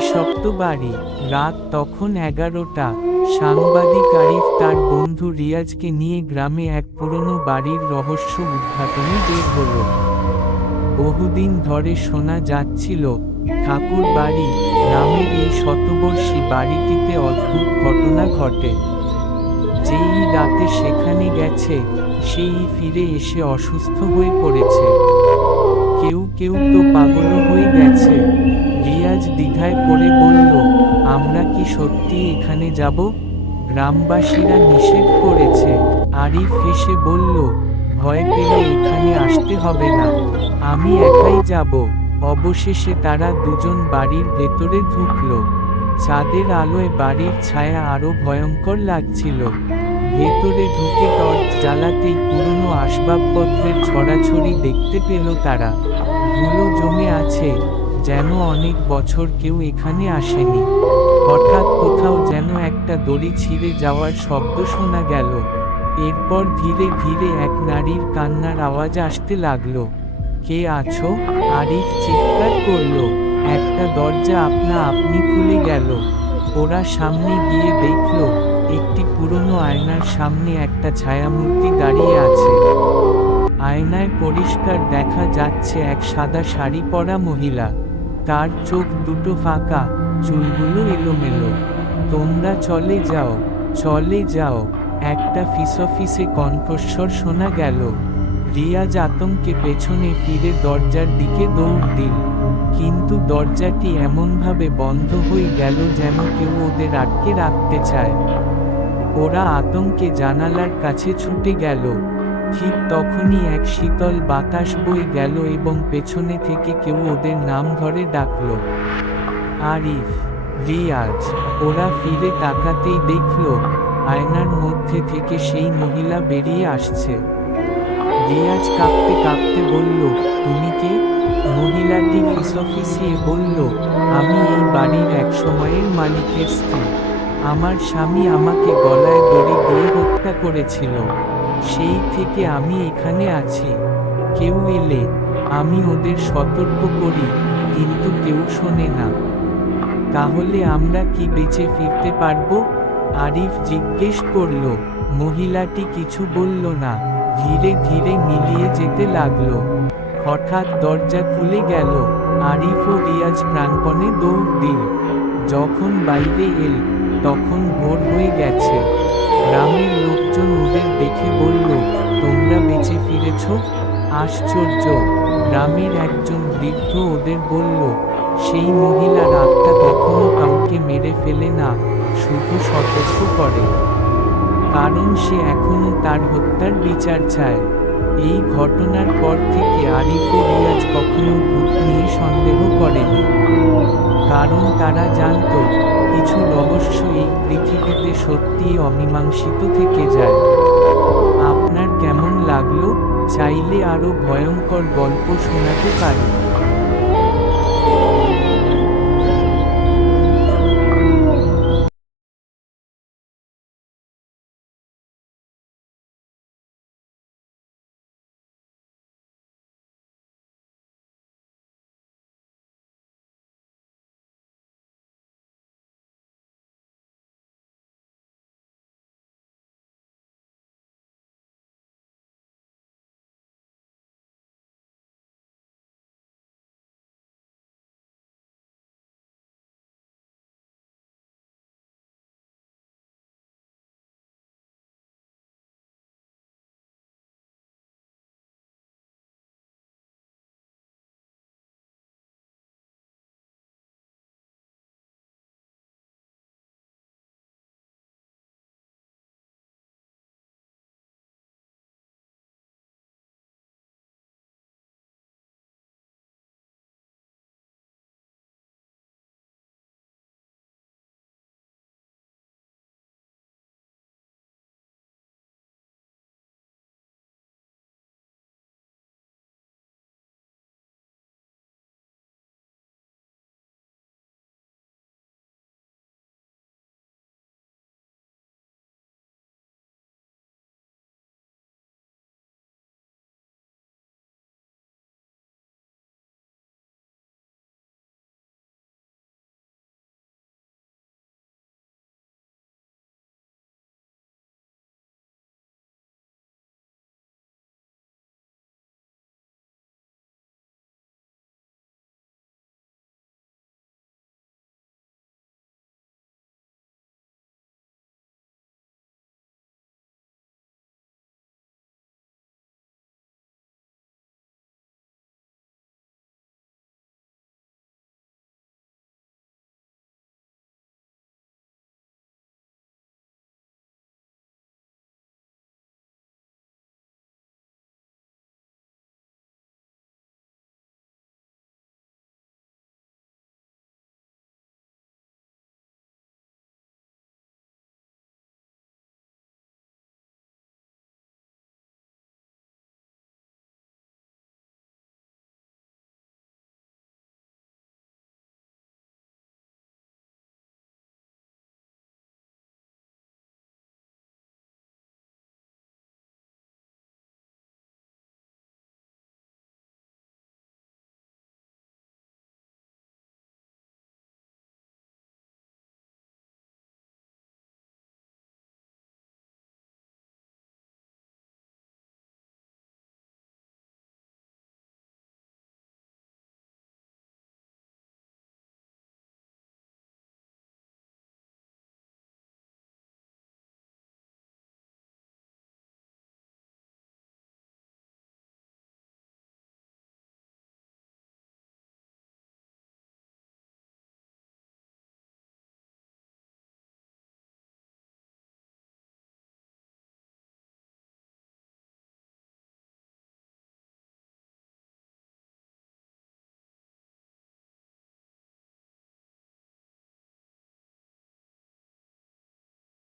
অভিশপ্ত বাড়ি। রাত তখন 11টা। সাংবাদিক আরিফ তার বন্ধু রিয়াজকে নিয়ে গ্রামে এক পুরনো বাড়ির রহস্য উদ্ঘাটনে বের হলো। বহুদিন ধরে শোনা যাচ্ছিল, ঠাকুর বাড়ি নামের এই শতবর্ষী বাড়িটিতে অদ্ভুত ঘটনা ঘটে। যেই রাতে সেখানে গেছে, সেই ফিরে এসে অসুস্থ হয়ে পড়েছে। কেউ কেউ তো পাগলও হয়ে গেছে। রিয়াজ দ্বিধায় পড়ে বলল, আমরা কি সত্যি এখানে যাব? গ্রামবাসীরা নিষেধ করেছে। আরিফ হেসে বলল, ভয় পেলে এখানে আসতে হবে না, আমি একাই যাব। অবশেষে তারা দুজন বাড়ির ভেতরে ঢুকল। চাঁদের আলোয় বাড়ির ছায়া আরো ভয়ঙ্কর লাগছিল। ভেতরে ঢুকে টর্চ জ্বালাতেই পুরনো আসবাবপত্রের ছড়াছড়ি দেখতে পেল তারা। ধুলো জমে আছে, যেন অনেক বছর কেউ এখানে আসেনি। হঠাৎ কোথাও যেন একটা দড়ি ছিঁড়ে যাওয়ার শব্দ শোনা গেল। এরপর ধীরে ধীরে এক নারীর কান্নার আওয়াজ আসতে লাগলো। কে আছো? আরিফ চিৎকার করলো। একটা দরজা আপনা আপনি খুলে গেল। ওরা সামনে গিয়ে দেখল, একটি পুরনো আয়নার সামনে একটা ছায়ামূর্তি দাঁড়িয়ে আছে। আয়নায় পরিষ্কার দেখা যাচ্ছে এক সাদা শাড়ি পরা মহিলা। তার চোখ দুটো ফাঁকা, চুলগুলো এলোমেলো। তোমরা চলে যাও, চলে যাও, একটা ফিসফিসে কণ্ঠস্বর শোনা গেল। রিয়াজ আতঙ্কে পেছনে ফিরে দরজার দিকে দৌড় দিল। কিন্তু দরজাটি এমনভাবে বন্ধ হয়ে গেল যেন কেউ ওদের আটকে রাখতে চায়। ওরা আতঙ্কে জানালার কাছে ছুটে গেল। ঠিক তখনই এক শীতল বাতাস বয়ে গেল এবং পেছনে থেকে কেউ ওদের নাম ধরে ডাকল, আরিফ, রিয়াজ। ওরা ফিরে তাকাতেই দেখল, আয়নার মধ্যে থেকে সেই মহিলা বেরিয়ে আসছে। রিয়াজ কাঁপতে কাঁপতে বলল, তুমি কে? মহিলাটি ফিসফিসিয়ে বলল, আমি এই বাড়ির এক সময়ের মালিকের স্ত্রী। আমার স্বামী আমাকে গলায় দড়ি দিয়ে হত্যা করেছিল। সেই থেকে আমি এখানে আছি। কেউ এলে আমি ওদের সতর্ক করি, কিন্তু কেউ শোনে না। তাহলে আমরা কি বেঁচে ফিরতে পারবো? আরিফ জিজ্ঞেস করল। মহিলাটি কিছু বলল না, ধীরে ধীরে মিলিয়ে যেতে লাগলো। হঠাৎ দরজা খুলে গেল। আরিফ ও রিয়াজ প্রাণপণে দৌড় দিল। যখন বাইরে এল, তখন ভোর হয়ে গেছে। গ্রামের লোকজন ওদের দেখে বলল, তোমরা বেঁচে ফিরেছ? আশ্চর্য! গ্রামের একজন বৃদ্ধ ওদের বলল, সেই মহিলার আত্মা কখনো কাউকে মেরে ফেলে না, শুধু সতর্ক করে। কারণ সে এখনো তার হত্যার বিচার চায়। এই ঘটনার পর থেকে আরিফ ও রিয়াজ কখনো ভূত নিয়ে সন্দেহ করেনি। কারণ তারা জানত, কিছু রহস্য এই পৃথিবীতে সত্যিই অমীমাংসিত থেকে যায়। আপনার কেমন লাগলো? চাইলে আরো ভয়ঙ্কর গল্প শোনাতে পারি।